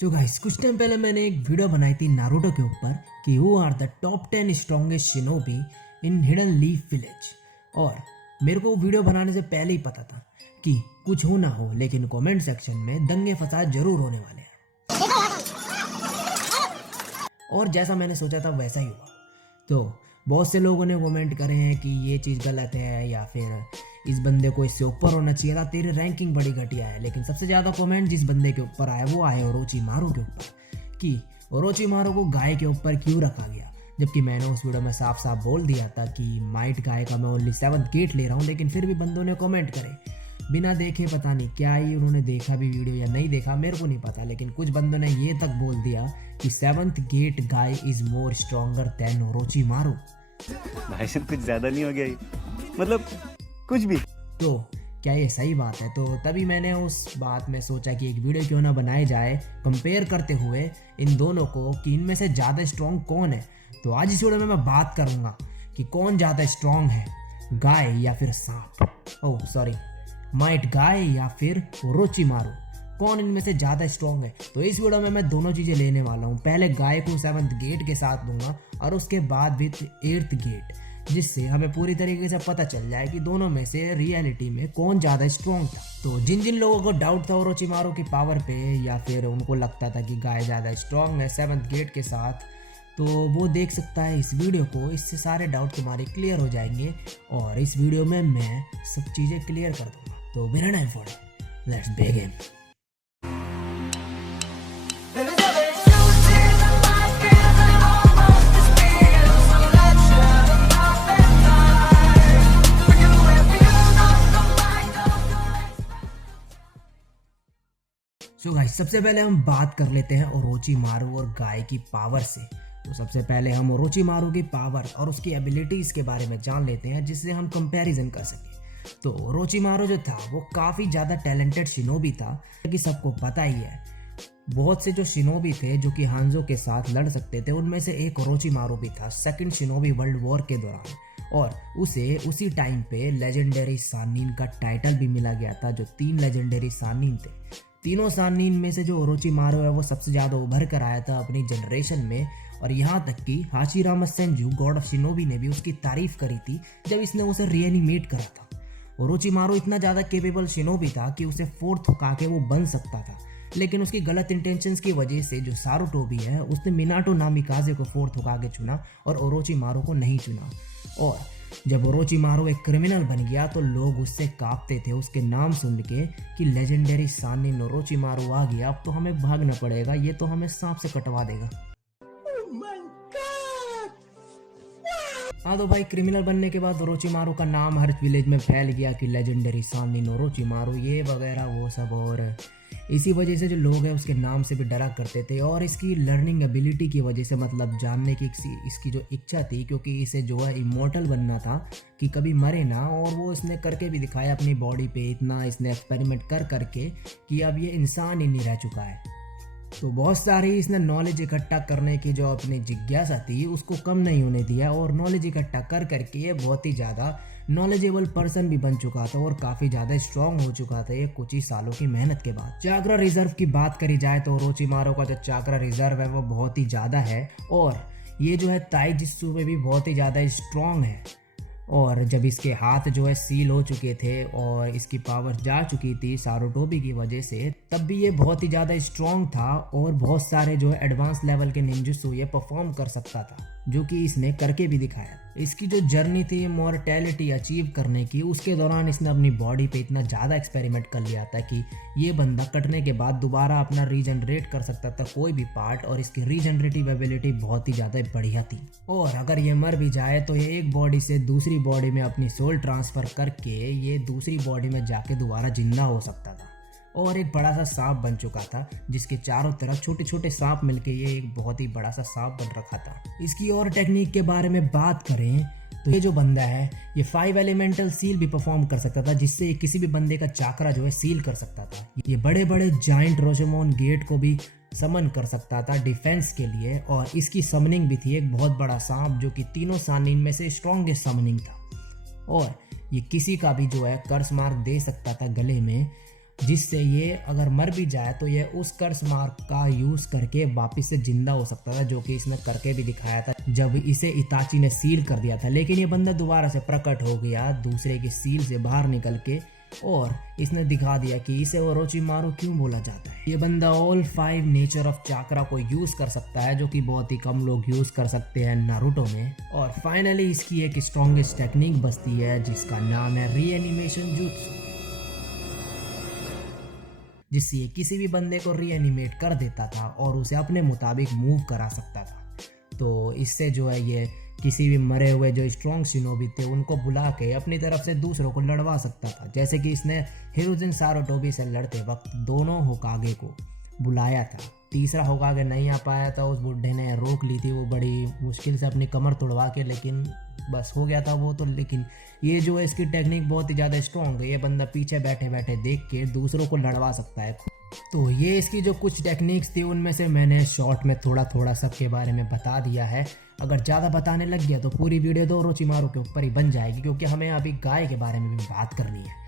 So guys, कुछ time पहले मैंने एक वीडियो बनाई थी नारुतो के ऊपर कि who are the top 10 strongest shinobi in hidden leaf village. और मेरे को वीडियो बनाने से पहले ही पता था कि कुछ हो ना हो, लेकिन कमेंट सेक्शन में दंगे फसाद जरूर होने वाले हैं। और जैसा मैंने सोचा था वैसा ही हुआ। तो बहुत से लोगों ने कमेंट करे हैं कि ये चीज़ गलत है या फिर इस बंदे को इससे ऊपर होना चाहिए था, तेरी रैंकिंग बड़ी घटिया है। लेकिन सबसे ज़्यादा कमेंट जिस बंदे के ऊपर आए वो आए ओरोचिमारू के ऊपर कि ओरोचिमारू को गाय के ऊपर क्यों रखा गया, जबकि मैंने उस वीडियो में साफ साफ बोल दिया था कि माइट गाय का मैं ओनली 7th गेट ले रहा हूँ। लेकिन फिर भी बंदों ने कमेंट करे बिना देखे, पता नहीं क्या ही उन्होंने देखा भी वीडियो या नहीं देखा मेरे को नहीं पता, लेकिन कुछ बंदों ने ये तक बोल दिया कि 7th gate guy is more stronger than Orochimaru. भाई साहब कुछ ज्यादा नहीं हो गया ये? मतलब कुछ भी। तो क्या ये सही बात है? तो तभी मैंने उस बात में सोचा कि एक वीडियो क्यों ना बनाई जाए कंपेयर करते हुए इन दोनों को कि इनमें से ज़्यादा स्ट्रॉन्ग कौन है। तो आज इस वीडियो में मैं बात करूंगा कि कौन ज़्यादा स्ट्रॉन्ग है, गाय या फिर सांप, ओह सॉरी माइट गाय या फिर ओरोचिमारू, कौन इनमें से ज़्यादा स्ट्रॉन्ग है। तो इस वीडियो में मैं दोनों चीज़ें लेने वाला हूँ। पहले गाय को 7th गेट के साथ दूंगा और उसके बाद भी 8th गेट, जिससे हमें पूरी तरीके से पता चल जाए कि दोनों में से रियलिटी में कौन ज़्यादा स्ट्रॉन्ग था। तो जिन जिन लोगों को डाउट था ओरोचिमारू की पावर पे या फिर उनको लगता था कि गाय ज़्यादा स्ट्रॉन्ग है 7th गेट के साथ, तो वो देख सकता है इस वीडियो को। इससे सारे डाउट तुम्हारे क्लियर हो जाएंगे और इस वीडियो में मैं सब चीज़ें क्लियर कर दूंगा। तो बिना time for let's begin. So guys, सबसे पहले हम बात कर लेते हैं ओरोचिमारू और गाय की पावर से। तो सबसे पहले हम ओरोचिमारू की पावर और उसकी एबिलिटीज के बारे में जान लेते हैं, जिससे हम कंपैरिजन कर सकें। तो ओरोचिमारू जो था वो काफ़ी ज़्यादा टैलेंटेड शिनोबी था, कि सबको पता ही है। बहुत से जो शिनोबी थे जो कि हांजो के साथ लड़ सकते थे, उनमें से एक ओरोचिमारू भी था सेकंड शिनोबी वर्ल्ड वॉर के दौरान। और उसे उसी टाइम पे लेजेंडरी सानिन का टाइटल भी मिला गया था, जो 3 लेजेंडरी सानिन थे। तीनों सानिन में से जो ओरोचिमारू है वो सबसे ज़्यादा उभर कर आया था अपनी जनरेशन में। और यहाँ तक कि Hashirama Senju God of shinobi ने भी उसकी तारीफ करी थी जब इसने उसे रिएनिमेट करा था। ओरोचिमारू इतना ज़्यादा केपेबल शिनोबी था कि उसे 4th होकागे वो बन सकता था, लेकिन उसकी गलत इंटेंशंस की वजह से जो सारुटोबी है उसने मिनाटो नामिकाजे को 4th होकागे चुना और ओरोचिमारू को नहीं चुना। और जब ओरोचिमारू एक क्रिमिनल बन गया तो लोग उससे कांपते थे उसके नाम सुन के कि लेजेंडरी सानिन ओरोचिमारू आ गया, अब तो हमें भागना पड़ेगा, ये तो हमें सांप से कटवा देगा। हाँ, तो भाई क्रिमिनल बनने के बाद ओरोचिमारू का नाम हर विलेज में फैल गया कि लेजेंडरी सानिन ओरोचिमारू ये वगैरह वो सब। और इसी वजह से जो लोग हैं उसके नाम से भी डरा करते थे। और इसकी लर्निंग एबिलिटी की वजह से, मतलब जानने की इसकी जो इच्छा थी, क्योंकि इसे जो है इमोर्टल बनना था कि कभी मरे ना, और वो इसने करके भी दिखाया अपनी बॉडी पे। इतना इसने एक्सपेरिमेंट कर करके कि अब ये इंसान ही नहीं रह चुका है। तो बहुत सारी इसने नॉलेज इकट्ठा करने की जो अपनी जिज्ञासा थी उसको कम नहीं होने दिया, और नॉलेज इकट्ठा कर करके ये बहुत ही ज़्यादा नॉलेजेबल पर्सन भी बन चुका था और काफ़ी ज़्यादा स्ट्रॉन्ग हो चुका था ये कुछ ही सालों की मेहनत के बाद। चाक्रा रिजर्व की बात करी जाए तो ओरोचिमारू का जो चाक्रा रिजर्व है वो बहुत ही ज़्यादा है, और ये जो है ताइजित्सु में भी बहुत ही ज़्यादा स्ट्रॉन्ग है। और जब इसके हाथ जो है सील हो चुके थे और इसकी पावर जा चुकी थी सारुटोबी की वजह से, तब भी ये बहुत ही ज़्यादा स्ट्रॉन्ग था और बहुत सारे जो है एडवांस लेवल के निंजुत्सु ये परफॉर्म कर सकता था, जो कि इसने करके भी दिखाया। इसकी जो जर्नी थी मॉर्टेलिटी अचीव करने की, उसके दौरान इसने अपनी बॉडी पे इतना ज़्यादा एक्सपेरिमेंट कर लिया था कि ये बंदा कटने के बाद दोबारा अपना रीजनरेट कर सकता था कोई भी पार्ट, और इसकी रीजनरेटिव एबिलिटी बहुत ही ज़्यादा बढ़िया थी। और अगर ये मर भी जाए तो ये एक बॉडी से दूसरी बॉडी में अपनी सोल ट्रांसफ़र करके ये दूसरी बॉडी में जाके दोबारा जिंदा हो सकता था, और एक बड़ा सा सांप बन चुका था जिसके चारों तरफ छोटे छोटे सांप मिलके ये एक बहुत ही बड़ा सा सांप बन रखा था। इसकी और टेक्निक के बारे में बात करें तो ये जो बंदा है ये 5 एलिमेंटल सील भी परफॉर्म कर सकता था, जिससे किसी भी बंदे का चाकरा जो है सील कर सकता था। ये बड़े बड़े जाइंट रोशोमोन गेट को भी समन कर सकता था डिफेंस के लिए, और इसकी समनिंग भी थी एक बहुत बड़ा सांप जो कि तीनों सानिन में से स्ट्रॉन्गेस्ट समनिंग था। और ये किसी का भी जो है कर्स मार्क दे सकता था गले में, जिससे ये अगर मर भी जाए तो ये उस कर्स मार्क का यूज करके वापस से जिंदा हो सकता था, जो कि इसने करके भी दिखाया था जब इसे इताची ने सील कर दिया था। लेकिन ये बंदा दोबारा से प्रकट हो गया दूसरे की सील से बाहर निकल के, और इसने दिखा दिया कि इसे ओरोचिमारू क्यों बोला जाता है। ये बंदा ऑल 5 नेचर ऑफ चाक्रा को यूज कर सकता है, जो कि बहुत ही कम लोग यूज कर सकते हैं नारुतो में। और फाइनली इसकी एक स्ट्रॉन्गेस्ट टेक्निक बचती है जिसका नाम है रीएनिमेशन जुत्सु, जिससे ये किसी भी बंदे को रीएनिमेट कर देता था और उसे अपने मुताबिक मूव करा सकता था। तो इससे जो है ये किसी भी मरे हुए जो स्ट्रॉन्ग शिनोबी थे उनको बुला के अपनी तरफ से दूसरों को लड़वा सकता था, जैसे कि इसने हिरुजिन सारुटोबी से लड़ते वक्त दोनों होकागे को बुलाया था। तीसरा होकागे नहीं आ पाया था, उस बुढ़े ने रोक ली थी वो बड़ी मुश्किल से अपनी कमर तोड़वा के, लेकिन बस हो गया था वो तो। लेकिन ये जो है इसकी टेक्निक बहुत ही ज़्यादा स्ट्रॉन्ग है, ये बंदा पीछे बैठे बैठे देख के दूसरों को लड़वा सकता है। तो ये इसकी जो कुछ टेक्निक्स थी उनमें से मैंने शॉर्ट में थोड़ा थोड़ा सब के बारे में बता दिया है। अगर ज़्यादा बताने लग गया तो पूरी वीडियो तो ओरोचिमारू के ऊपर ही बन जाएगी, क्योंकि हमें अभी गाय के बारे में भी बात करनी है।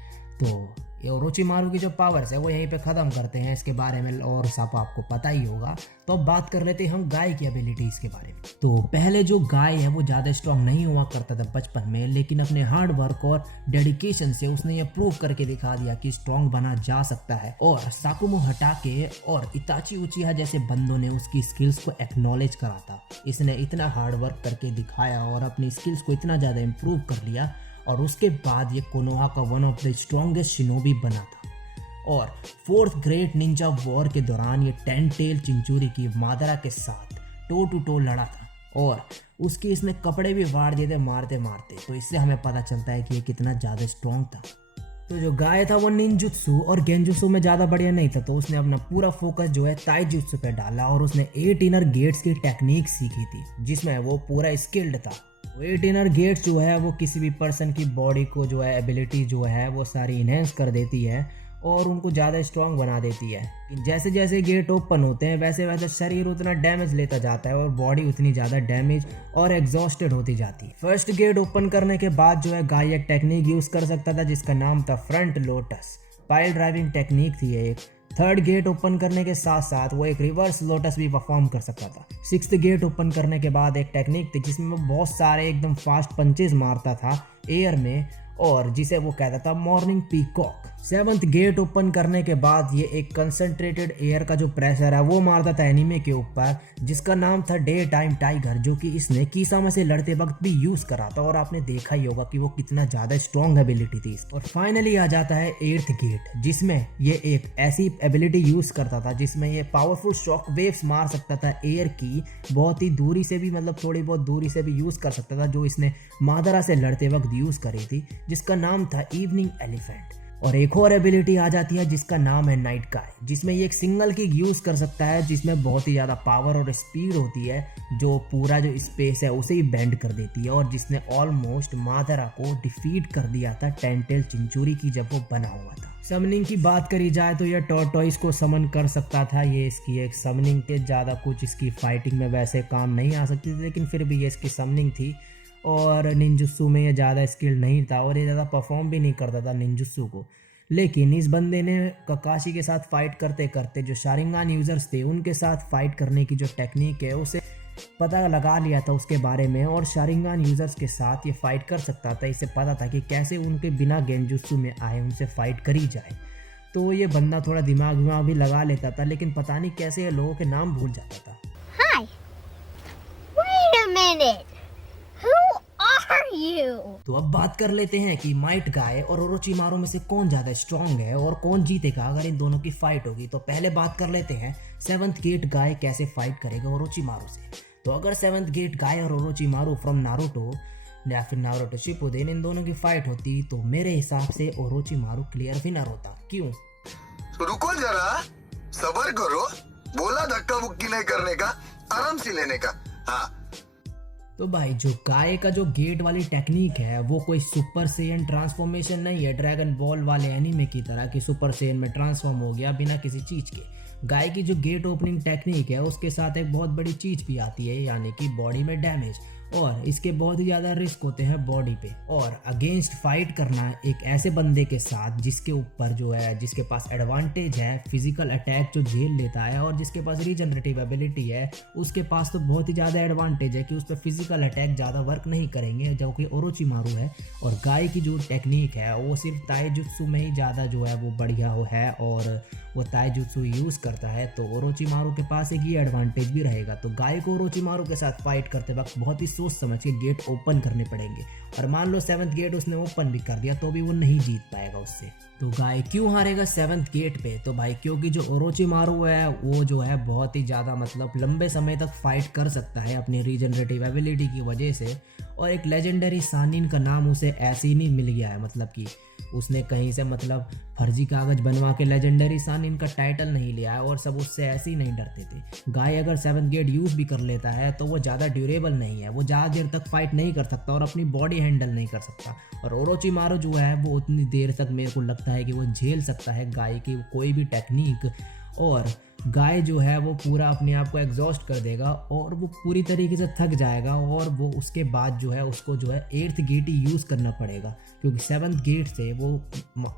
तो ये ओरोचिमारू की जो पावर्स है वो यहीं पे ख़त्म करते हैं, इसके बारे में और सब आपको पता ही होगा। तो अब बात कर लेते हैं हम गाय की एबिलिटीज़ के बारे में। तो पहले जो गाय है वो ज़्यादा स्ट्रॉन्ग नहीं हुआ करता था बचपन में, लेकिन अपने हार्ड वर्क और डेडिकेशन से उसने ये प्रूव करके दिखा दिया कि स्ट्रॉन्ग बना जा सकता है। और साकुमो हटाके और इताची उचिहा जैसे बंदों ने उसकी स्किल्स को एक्नॉलेज करा था। इसने इतना हार्ड वर्क करके दिखाया और अपनी स्किल्स को इतना ज़्यादा इम्प्रूव कर लिया, और उसके बाद ये कोनोहा का one of the strongest shinobi बना था। और 4th ग्रेट निंजा वॉर के दौरान ये 10 टेल चिंचुरी की मादरा के साथ टो टू टो लड़ा था, और उसके इसने कपड़े भी फाड़ दिए थे मारते मारते। तो इससे हमें पता चलता है कि ये कितना ज़्यादा स्ट्रॉन्ग था। तो जो गाय था वो निंजुत्सु और गेंजुत्सु में ज़्यादा बढ़िया नहीं था, तो उसने अपना पूरा फोकस जो है ताइजुत्सु पे डाला और उसने 8 इनर गेट्स की टेक्निक सीखी थी, जिसमें वो पूरा स्किल्ड था। 8 इनर गेट्स जो है वो किसी भी पर्सन की बॉडी को जो है एबिलिटी जो है वो सारी इन्हेंस कर देती है और उनको ज़्यादा स्ट्रॉन्ग बना देती है। जैसे जैसे गेट ओपन होते हैं वैसे वैसे शरीर उतना डैमेज लेता जाता है और बॉडी उतनी ज़्यादा डैमेज और एग्जॉस्टेड होती जाती है। फर्स्ट गेट ओपन करने के बाद जो है गाय एक टेक्निक यूज़ कर सकता था जिसका नाम था front lotus, pile driving technique थी एक। 3rd गेट ओपन करने के साथ साथ वो एक रिवर्स लोटस भी परफॉर्म कर सकता था। 6th गेट ओपन करने के बाद एक टेक्निक थी जिसमें वो बहुत सारे एकदम फास्ट पंचेस मारता था एयर में, और जिसे वो कहता था morning peacock. 7th gate open करने के बाद ये एक कंसंट्रेटेड एयर का जो प्रेशर है वो मारता था एनिमे के ऊपर, जिसका नाम था डे टाइम टाइगर, जो कि इसने कीसामा से लड़ते वक्त भी यूज करा था, और आपने देखा ही होगा कि वो कितना ज्यादा स्ट्रॉन्ग एबिलिटी थी इसकी। और फाइनली आ जाता है 8th गेट, जिसमें ये एक ऐसी एबिलिटी यूज करता था जिसमें ये पावरफुल शॉक वेव्स मार सकता था एयर की, बहुत ही दूरी से भी, मतलब थोड़ी बहुत दूरी से भी यूज कर सकता था, जो इसने मादरा से लड़ते वक्त यूज करी थी, जिसका नाम था इवनिंग एलिफेंट। और एक और एबिलिटी आ जाती है जिसका नाम है नाइट गाय, जिसमें ये एक सिंगल किक यूज कर सकता है, जिसमें बहुत ही ज़्यादा पावर और स्पीड होती है, जो पूरा जो स्पेस है उसे ही बेंड कर देती है, और जिसने ऑलमोस्ट मादरा को डिफीट कर दिया था 10 टेल चिंचुरी की जब वो बना हुआ था। समनिंग की बात करी जाए तो ये टॉर्टॉइस को समन कर सकता था, ये इसकी एक समनिंग के ज़्यादा कुछ इसकी फाइटिंग में वैसे काम नहीं आ सकती थी, लेकिन फिर भी ये इसकी समनिंग थी। और निंजुत्सु में ये ज़्यादा स्किल नहीं था और ये ज़्यादा परफॉर्म भी नहीं करता था निंजुत्सु को। लेकिन इस बंदे ने ककाशी के साथ फाइट करते करते जो शारिंगान यूज़र्स थे उनके साथ फाइट करने की जो टेक्निक है उसे पता लगा लिया था उसके बारे में, और शारिंगान यूज़र्स के साथ ये फाइट कर सकता था। इसे पता था कि कैसे उनके बिना गेंजुत्सु में आए उनसे फाइट करी जाए। तो ये बंदा थोड़ा दिमाग भी लगा लेता था, लेकिन पता नहीं कैसे ये लोगों के नाम भूल जाता था। Hi. Wait a minute. Who are you? तो अब बात कर लेते हैं कि माइट गाय और ओरोचिमारू में से कौन ज़्यादा स्ट्रॉन्ग है और कौन जीतेगा अगर इन दोनों की फाइट होगी। तो पहले बात कर लेते हैं 7th गेट गाय कैसे फाइट करेगा ओरोचिमारू से। तो अगर 7th गेट गाय और ओरोचिमारू फ्रॉम नारुतो या फिर नारुतो शिपुडेन इन दोनों की फाइट होती तो मेरे हिसाब से ओरोचिमारू क्लियर विनर होता। क्यों? रुको जरा, सबर करो, बोला धक्का मुक्की नहीं करने का, आराम से लेने का। हाँ, तो भाई जो गाय का जो गेट वाली टेक्निक है वो कोई सुपर सेयन ट्रांसफॉर्मेशन नहीं है ड्रैगन बॉल वाले एनीमे की तरह कि सुपर सेयन में ट्रांसफॉर्म हो गया बिना किसी चीज़ के। गाय की जो गेट ओपनिंग टेक्निक है उसके साथ एक बहुत बड़ी चीज़ भी आती है, यानी कि बॉडी में डैमेज। और इसके बहुत ही ज़्यादा रिस्क होते हैं बॉडी पे। और अगेंस्ट फाइट करना एक ऐसे बंदे के साथ जिसके ऊपर जो है, जिसके पास एडवांटेज है, फिजिकल अटैक जो झेल लेता है और जिसके पास रीजनरेटिव एबिलिटी है, उसके पास तो बहुत ही ज़्यादा एडवांटेज है कि उस पर फिजिकल अटैक ज़्यादा वर्क नहीं करेंगे, जो कि ओरोचिमारू है। और गाय की जो टेक्निक है वो सिर्फ ताइजुत्सु में ही ज़्यादा जो है वो बढ़िया है और वो ताइजुत्सु यूज़ करता है, तो ओरोचिमारू के पास एक ये एडवांटेज भी रहेगा। तो गाय को ओरोचिमारू के साथ फाइट करते वक्त बहुत ही सोच समझ के गेट ओपन करने पड़ेंगे। और मान लो 7th गेट उसने ओपन भी कर दिया तो भी वो नहीं जीत पाएगा उससे। तो गाय क्यों हारेगा 7th गेट पे? तो भाई क्योंकि जो ओरोचिमारू है वो जो है बहुत ही ज़्यादा मतलब लंबे समय तक फाइट कर सकता है अपनी रीजनरेटिव एबिलिटी की वजह से। और एक लेजेंडरी सानिन का नाम उसे ऐसे ही नहीं मिल गया है, मतलब कि उसने कहीं से मतलब फर्जी कागज बनवा के लेजेंडरी सानिन का टाइटल नहीं लिया है और सब उससे ऐसे ही नहीं डरते थे। गाय अगर 7th गेट यूज़ भी कर लेता है तो वो ज़्यादा ड्यूरेबल नहीं है, वो ज़्यादा देर तक फाइट नहीं कर सकता और अपनी बॉडी हैंडल नहीं कर सकता। और ओरोचिमारू जो है वो उतनी देर तक मेरे को लगता है कि वो झेल सकता है गाय की कोई भी टेक्निक। और गाय जो है वो पूरा अपने आप को एग्जॉस्ट कर देगा और वो पूरी तरीके से थक जाएगा और वो उसके बाद जो है उसको जो है 8th गेट ही यूज़ करना पड़ेगा, क्योंकि 7th गेट से वो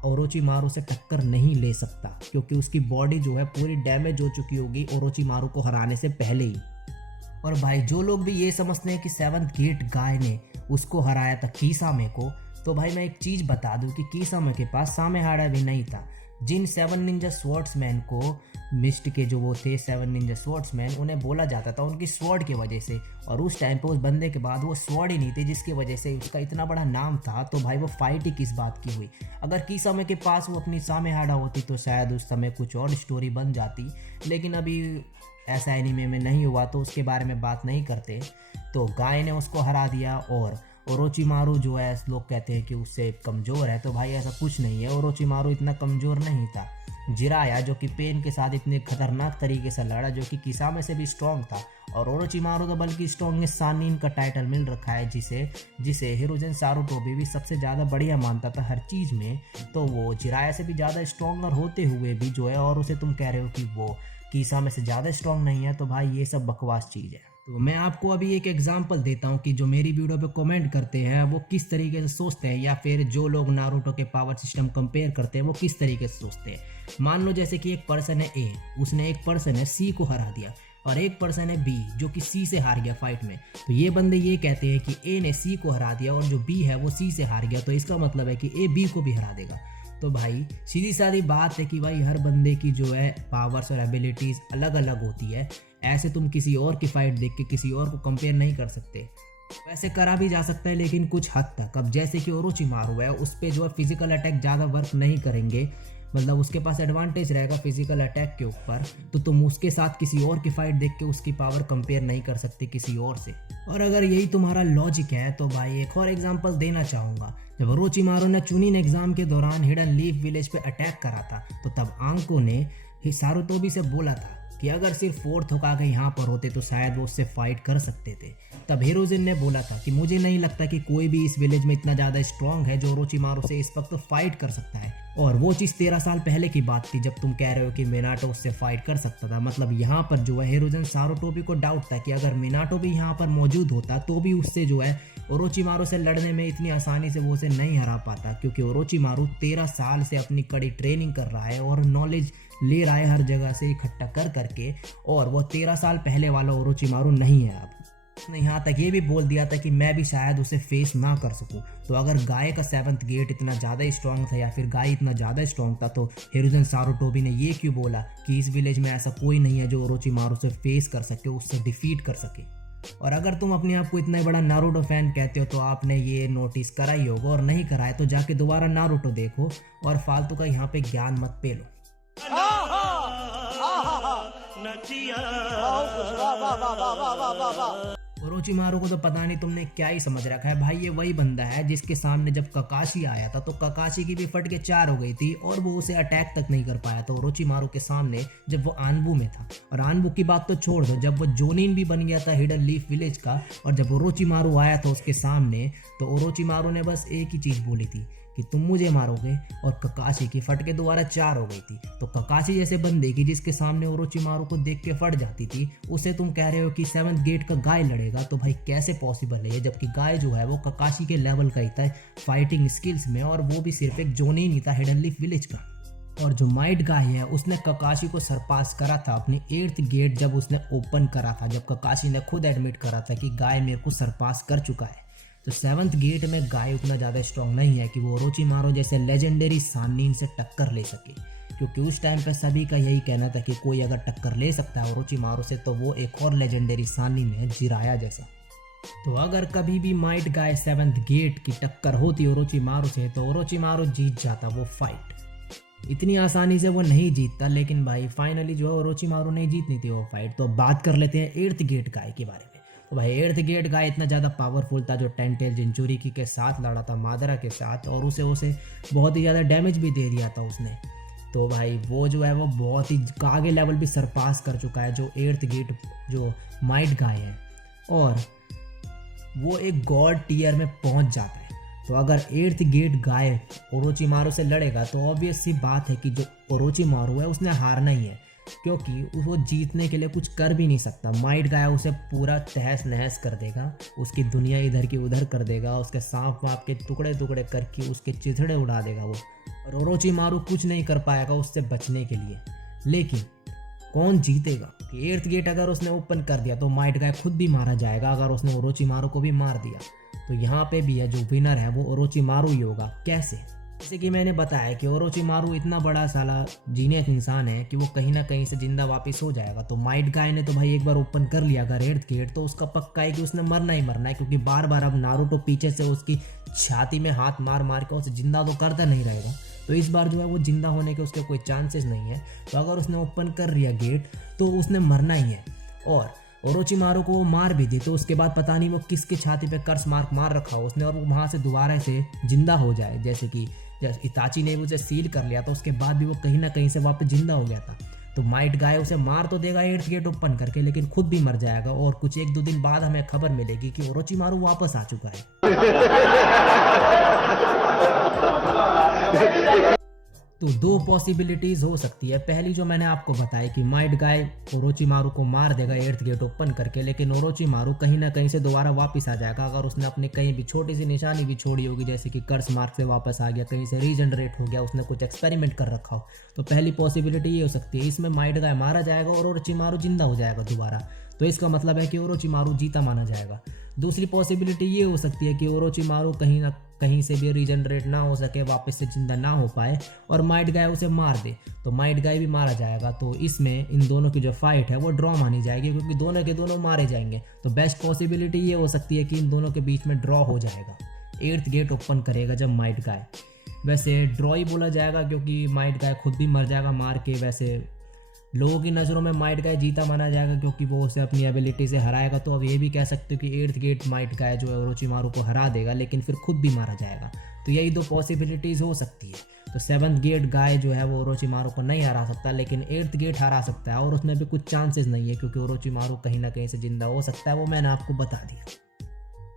ओरोचिमारू से टक्कर नहीं ले सकता, क्योंकि उसकी बॉडी जो है पूरी डैमेज हो चुकी होगी ओरोचिमारू को हराने से पहले ही। और भाई जो लोग भी ये समझते हैं कि 7th गेट गाय ने उसको हराया था किसामे को, तो भाई मैं एक चीज़ बता दूं कि किसामे के पास सामेहारा भी नहीं था। जिन 7 निंजा स्वॉर्ड्समैन को मिस्ट के जो वो थे 7 निंजा स्वॉर्ड्समैन, उन्हें बोला जाता था उनकी स्वॉर्ड की वजह से, और उस टाइम पे उस बंदे के बाद वो स्वॉर्ड ही नहीं थे जिसकी वजह से उसका इतना बड़ा नाम था। तो भाई वो फाइट ही किस बात की हुई? अगर किसामे के पास वो अपनी सामेहारा होती तो शायद उस समय कुछ और स्टोरी बन जाती, लेकिन अभी ऐसा एनीमे में नहीं हुआ तो उसके बारे में बात नहीं करते। तो गाय ने उसको हरा दिया और ओरोचिमारू जो है लोग कहते हैं कि उससे कमज़ोर है, तो भाई ऐसा कुछ नहीं है, ओरोचिमारू इतना कमज़ोर नहीं था। जिराया जो कि पेन के साथ इतने खतरनाक तरीके से लड़ा, जो कि किसामे से भी स्ट्रॉन्ग था, और ओरोचिमारू तो बल्कि स्ट्रॉन्गेस्ट सानिन का टाइटल मिल रखा है जिसे हिरोजन सारुटोबी भी सबसे ज़्यादा बढ़िया मानता था हर चीज़ में। तो वो जिराया से भी ज़्यादा स्ट्रॉन्गर होते हुए भी जो है, और उसे तुम कह रहे हो कि वो किसामे से ज़्यादा स्ट्रॉन्ग नहीं है, तो भाई ये सब बकवास चीज़ है। तो मैं आपको अभी एक एग्जांपल देता हूँ कि जो मेरी वीडियो पे कमेंट करते हैं वो किस तरीके से सोचते हैं, या फिर जो लोग नारुतो के पावर सिस्टम कंपेयर करते हैं वो किस तरीके से सोचते हैं। मान लो जैसे कि एक पर्सन है ए, उसने एक पर्सन है सी को हरा दिया, और एक पर्सन है बी जो कि सी से हार गया फाइट में। तो ये बंदे ये कहते हैं कि ए ने सी को हरा दिया और जो बी है वो सी से हार गया, तो इसका मतलब है कि ए बी को भी हरा देगा। तो भाई सीधी सादी बात है कि भाई हर बंदे की जो है पावर्स और एबिलिटीज़ अलग अलग होती है। ऐसे तुम किसी और की फाइट देख के किसी और को कंपेयर नहीं कर सकते। वैसे करा भी जा सकता है लेकिन कुछ हद तक। अब जैसे कि ओरोचिमारू है, उस पर जो है फिजिकल अटैक ज़्यादा वर्क नहीं करेंगे, मतलब उसके पास एडवांटेज रहेगा फिजिकल अटैक के ऊपर, तो तुम उसके साथ किसी और की फाइट देख के उसकी पावर कंपेयर नहीं कर सकते किसी और से। और अगर यही तुम्हारा लॉजिक है तो भाई एक और एग्जांपल देना चाहूँगा। जब ओरोचिमारू ने चुनिन एग्जाम के दौरान हिडन लीफ विलेज पे अटैक करा था, तो तब आंको ने सारुतोबी से बोला था कि अगर सिर्फ 4th होकागे यहाँ पर होते तो शायद वो उससे फाइट कर सकते थे। तब हिरोजिन ने बोला था कि मुझे नहीं लगता कि कोई भी इस विलेज में इतना ज़्यादा स्ट्रॉन्ग है जो ओरोचिमारू से इस वक्त फाइट कर सकता है। और वो चीज़ 13 साल पहले की बात थी जब तुम कह रहे हो कि मिनाटो उससे फाइट कर सकता था। मतलब यहाँ पर जो है हिरोजिन सारुटोबी को डाउट था कि अगर मिनाटो भी यहाँ पर मौजूद होता तो भी उससे जो है ओरोचिमारू से लड़ने में इतनी आसानी से वो उसे नहीं हरा पाता, क्योंकि ओरोचिमारू 13 साल से अपनी कड़ी ट्रेनिंग कर रहा है और नॉलेज ले रहा है हर जगह से इकट्ठा कर करके, और वो 13 साल पहले वाला ओरोचिमारू नहीं है अब। उसने यहाँ तक ये भी बोल दिया था कि मैं भी शायद उसे फेस ना कर सकूं। तो अगर गाय का 7th गेट इतना ज़्यादा स्ट्रॉन्ग था या फिर गाय इतना ज़्यादा स्ट्रॉन्ग था, तो हिरोजिन सारुटोबी ने ये क्यों बोला कि इस विलेज में ऐसा कोई नहीं है जो ओरोचिमारू से फेस कर सके, उससे डिफीट कर सके। और अगर तुम अपने आप को इतना बड़ा नारुतो फैन कहते हो तो आपने ये नोटिस करा ही होगा, और नहीं करा है तो जाके दोबारा नारुतो देखो और फालतू का यहाँ पे ज्ञान मत पे लो। ओरोचिमारू को तो पता नहीं तुमने क्या ही समझ रखा है भाई। ये वही बंदा है जिसके सामने जब ककाशी आया था तो ककाशी की भी फट के 4 हो गई थी और वो उसे अटैक तक नहीं कर पाया था ओरोचिमारू के सामने जब वो आनबू में था। और आनबू की बात तो छोड़ दो, जब वो जोनिन भी बन गया था हिडन लीफ विलेज का, और जब ओरोचिमारू आया था उसके सामने, तो ओरोचिमारू ने बस एक ही चीज़ बोली थी कि तुम मुझे मारोगे, और ककाशी की फट के दोबारा 4 हो गई थी। तो ककाशी जैसे बंदे की जिसके सामने ओरोचिमारू को देख के फट जाती थी, उसे तुम कह रहे हो कि 7th गेट का गाय लड़ेगा, तो भाई कैसे पॉसिबल है ये, जबकि गाय जो है वो ककाशी के लेवल का ही था फाइटिंग स्किल्स में, और वो भी सिर्फ एक जोनी नहीं था हिडन लीफ विलेज का। और जो माइट गाय है उसने ककाशी को सरपास करा था अपनी 8th गेट जब उसने ओपन करा था, जब ककाशी ने खुद एडमिट करा था कि गाय मेरे को सरपास कर चुका है। तो 7th गेट में गाय उतना ज़्यादा स्ट्रॉन्ग नहीं है कि वो ओरोचिमारू जैसे लेजेंडरी सानिन से टक्कर ले सके, क्योंकि उस टाइम पे सभी का यही कहना था कि कोई अगर टक्कर ले सकता है ओरोचिमारू से तो वो एक और लेजेंडरी सानिन है, जिराया जैसा। तो अगर कभी भी माइट गाय 7th गेट की टक्कर होती ओरोचिमारू से तो ओरोचिमारू जीत जाता वो फाइट। इतनी आसानी से वो नहीं जीतता, लेकिन भाई फाइनली जो है ओरोचिमारू ने जीतनी थी वो फाइट। तो अब बात कर लेते हैं 8th गेट गाय के बारे में। तो भाई 8th गेट गाय इतना ज़्यादा पावरफुल था, जो 10 टेल जिंचुरिकी के साथ लड़ा था मादरा के साथ, और उसे बहुत ही ज़्यादा डैमेज भी दे दिया था उसने। तो भाई वो जो है वो बहुत ही आगे लेवल भी सरपास कर चुका है जो 8th गेट जो माइट गाय है, और वो एक गॉड टीयर में पहुंच जाता है। तो अगर 8th गेट गाय ओरोचिमारू से लड़ेगा तो ऑब्वियस सी बात है कि जो ओरोचिमारू है उसने हारना ही है, क्योंकि वो जीतने के लिए कुछ कर भी नहीं सकता। माइट गाय उसे पूरा तहस नहस कर देगा, उसकी दुनिया इधर की उधर कर देगा, उसके सांप वाप के टुकड़े टुकड़े करके उसके चिथड़े उड़ा देगा वो, और ओरोचिमारू कुछ नहीं कर पाएगा उससे बचने के लिए। लेकिन कौन जीतेगा कि 8th गेट अगर उसने ओपन कर दिया तो माइट गाय खुद भी मारा जाएगा, अगर उसने ओरोचिमारू को भी मार दिया तो यहाँ पे भी है जो विनर है वो ओरोचिमारू ही होगा। कैसे? जैसे कि मैंने बताया कि ओरोचिमारू इतना बड़ा साला जीनियस इंसान है कि वो कहीं ना कहीं से जिंदा वापस हो जाएगा। तो माइट गाय ने तो भाई एक बार ओपन कर लिया अगर 8th गेट, तो उसका पक्का है कि उसने मरना ही मरना है, क्योंकि बार बार अब नारुतो पीछे से उसकी छाती में हाथ मार मार के उसे जिंदा तो करता नहीं रहेगा। तो इस बार जो है वो जिंदा होने के उसके कोई चांसेस नहीं है। तो अगर उसने ओपन कर लिया गेट तो उसने मरना ही है, और ओरोचिमारू को वो मार भी दी तो उसके बाद पता नहीं वो किसकी छाती पे कर्स मार्क मार रखा हो उसने, और वो वहाँ से दोबारा से जिंदा हो जाए। जैसे कि इताची ने उसे सील कर लिया तो उसके बाद भी वो कहीं ना कहीं से वापस जिंदा हो गया था। तो माइट गाय उसे मार तो देगा 8th गेट ओपन करके, लेकिन खुद भी मर जाएगा, और कुछ 1-2 दिन बाद हमें खबर मिलेगी कि ओरोचिमारू वापस आ चुका है। तो 2 पॉसिबिलिटीज हो सकती है। पहली जो मैंने आपको बताई कि माइट गाय ओरोचिमारू को मार देगा 8th गेट ओपन करके, लेकिन ओरोचिमारू कहीं ना कहीं से दोबारा वापस आ जाएगा, अगर उसने अपने कहीं भी छोटी सी निशानी भी छोड़ी होगी, जैसे कि कर्स मार्क से वापस आ गया, कहीं से रीजनरेट हो गया, उसने कुछ एक्सपेरिमेंट कर रखा हो। तो पहली पॉसिबिलिटी ये हो सकती है, इसमें माइट गाय मारा जाएगा और ओरोचिमारू जिंदा हो जाएगा दोबारा, तो इसका मतलब है कि ओरोचिमारू जीता माना जाएगा। दूसरी पॉसिबिलिटी ये हो सकती है कि ओरोचिमारू कहीं ना कहीं से भी रीजनरेट ना हो सके, वापस से जिंदा ना हो पाए, और माइट गाय उसे मार दे, तो माइट गाय भी मारा जाएगा। तो इसमें इन दोनों की जो फाइट है वो ड्रॉ मानी जाएगी, क्योंकि दोनों के दोनों मारे जाएंगे। तो बेस्ट पॉसिबिलिटी ये हो सकती है कि इन दोनों के बीच में ड्रॉ हो जाएगा। 8th गेट ओपन करेगा जब माइट गाय, वैसे ड्रॉ ही बोला जाएगा क्योंकि माइट गाय खुद भी मर जाएगा मार के। वैसे लोगों की नज़रों में माइट गाय जीता माना जाएगा क्योंकि वो उसे अपनी एबिलिटी से हराएगा। तो अब ये भी कह सकते हो कि 8th गेट माइट गाय जो है ओरोचिमारू को हरा देगा, लेकिन फिर खुद भी मारा जाएगा। तो यही 2 पॉसिबिलिटीज़ हो सकती है। तो 7th गेट गाय जो है वो ओरोचिमारू को नहीं हरा सकता, लेकिन 8th गेट हरा सकता है, और उसमें भी कुछ चांसेस नहीं है क्योंकि ओरोचिमारू कहीं ना कहीं से जिंदा हो सकता है, वो मैंने आपको बता दिया।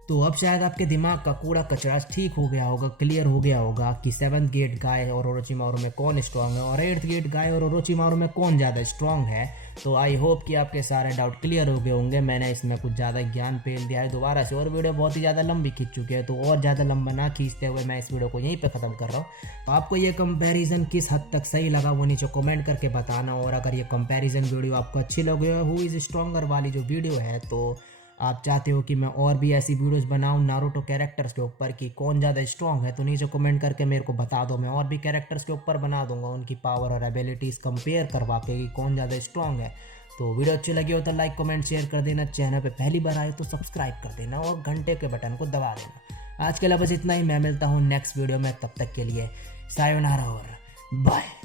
तो अब शायद आपके दिमाग का कूड़ा कचरा ठीक हो गया होगा, क्लियर हो गया होगा कि 7th गेट गाय और ओरोचिमारू में कौन स्ट्रांग है, और 8th गेट गाय और ओरोचिमारू में कौन ज़्यादा स्ट्रांग है। तो आई होप कि आपके सारे डाउट क्लियर हो गए होंगे। मैंने इसमें कुछ ज़्यादा ज्ञान पेल दिया है दोबारा से, और वीडियो बहुत ही ज़्यादा लंबी खींच चुकी है, तो और ज़्यादा लंबा ना खींचते हुए मैं इस वीडियो को यहीं पे ख़त्म कर रहा हूँ। तो आपको ये कंपैरिजन किस हद तक सही लगा वो नीचे कमेंट करके बताना, और अगर ये कंपैरिजन वीडियो आपको अच्छी लगी है, हु इज़ स्ट्रॉन्गर वाली जो वीडियो है, तो आप चाहते हो कि मैं और भी ऐसी वीडियोस बनाऊं नारुतो कैरेक्टर्स के ऊपर कि कौन ज़्यादा स्ट्रॉन्ग है, तो नीचे कमेंट करके मेरे को बता दो। मैं और भी कैरेक्टर्स के ऊपर बना दूंगा, उनकी पावर और एबिलिटीज़ कंपेयर करवा के कि कौन ज़्यादा स्ट्रॉन्ग है। तो वीडियो अच्छी लगी हो तो लाइक कमेंट शेयर कर देना, चैनल पे पहली बार आए तो सब्सक्राइब कर देना और घंटे के बटन को दबा देना। आज के लिए बस इतना ही, मैं मिलता हूँ नेक्स्ट वीडियो में, तब तक के लिए सायोनारा और बाय।